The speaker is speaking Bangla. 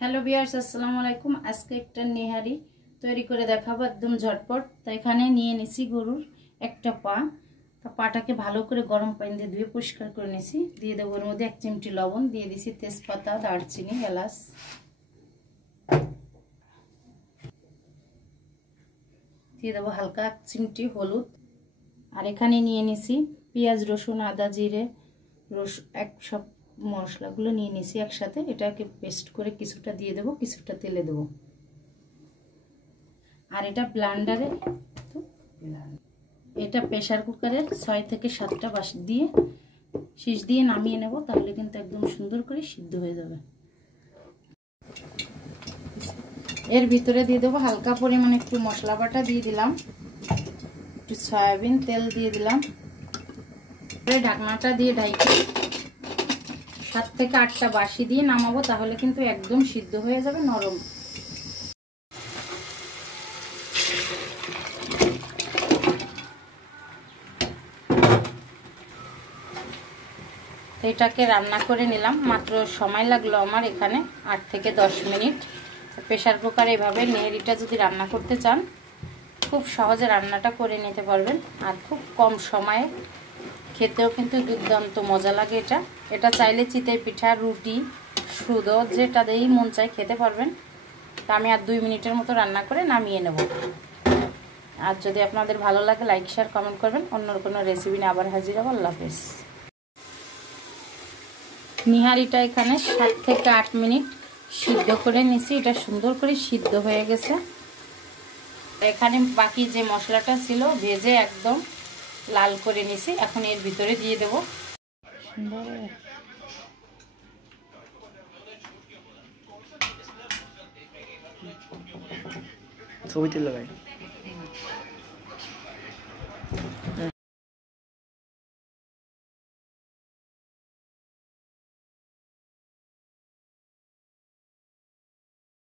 হ্যালো ভিউয়ার্স, আসসালামু আলাইকুম। আজকে একটা নেহারি তৈরি করে দেখাবো একদম ঝটপট। তো এখানে নিয়ে নিছি গরুর একটা পা। তো পাটাকে ভালো করে গরম পানি দিয়ে ধুয়ে পরিষ্কার করে নিছি। দিয়ে দেবো ওর মধ্যে 1 চিমটি লবণ, দিয়ে দিছি তেজপাতা, দারচিনি, এলাচ, দিয়ে দেবো হালকা 1 চিমটি হলুদ। আর এখানে নিয়ে নিছি পেঁয়াজ, রসুন, আদা, জিরে, সব মশলাগুলো নিয়ে নিছি একসাথে। এটাকে পেস্ট করে কিছুটা দিয়ে দেবো, কিছুটা তেলে দেবো। আর এটা ব্লেন্ডারে, এটা প্রেসার কুকারে 6 থেকে 7টা বাসি দিয়ে শীষ দিয়ে নামিয়ে নেব, তাহলে কিন্তু একদম সুন্দর করে সিদ্ধ হয়ে যাবে। এর ভিতরে দিয়ে দেবো হালকা পরিমাণে একটু মশলা বাটা দিয়ে দিলাম, একটু সয়াবিন তেল দিয়ে দিলাম। ঢাকনাটা দিয়ে ঢাইকে 7 থেকে 8টা বাসি দিয়ে নামাবো, তাহলে কিন্তু একদম সিদ্ধ হয়ে যাবে, নরম। এটাকে রান্না করে নিলাম, মাত্র সময় লাগলো আমার এখানে 8 থেকে 10 মিনিট। প্রেসার কুকারে এভাবে নেহারিটা যদি রান্না করতে চান, খুব সহজে রান্নাটা করে নিতে পারবেন, আর খুব কম সময়ে খেতেও কিন্তু দুর্দান্ত মজা লাগে। এটা চাইলে চিতই পিঠা, রুটি, সুদো যেটা দিয়েই মন চাই খেতে পারবেন। তা আমি আর 2 মিনিটের মতো রান্না করে নামিয়ে নেব। আর যদি আপনাদের ভালো লাগে লাইক শেয়ার কমেন্ট করবেন। অন্য কোনো রেসিপি নিয়ে আবার হাজির হব। আল্লাহ হাফেজ। নিহারিটা এখানে 7 থেকে 8 মিনিট সিদ্ধ করে নিছি। এটা সুন্দর করে সিদ্ধ হয়ে গেছে। এখানে বাকি যে মশলাটা ছিল ভেজে একদম লাল করে নিছি, এখন এর ভিতরে দিয়ে দেব। ছবিতে লাগাই।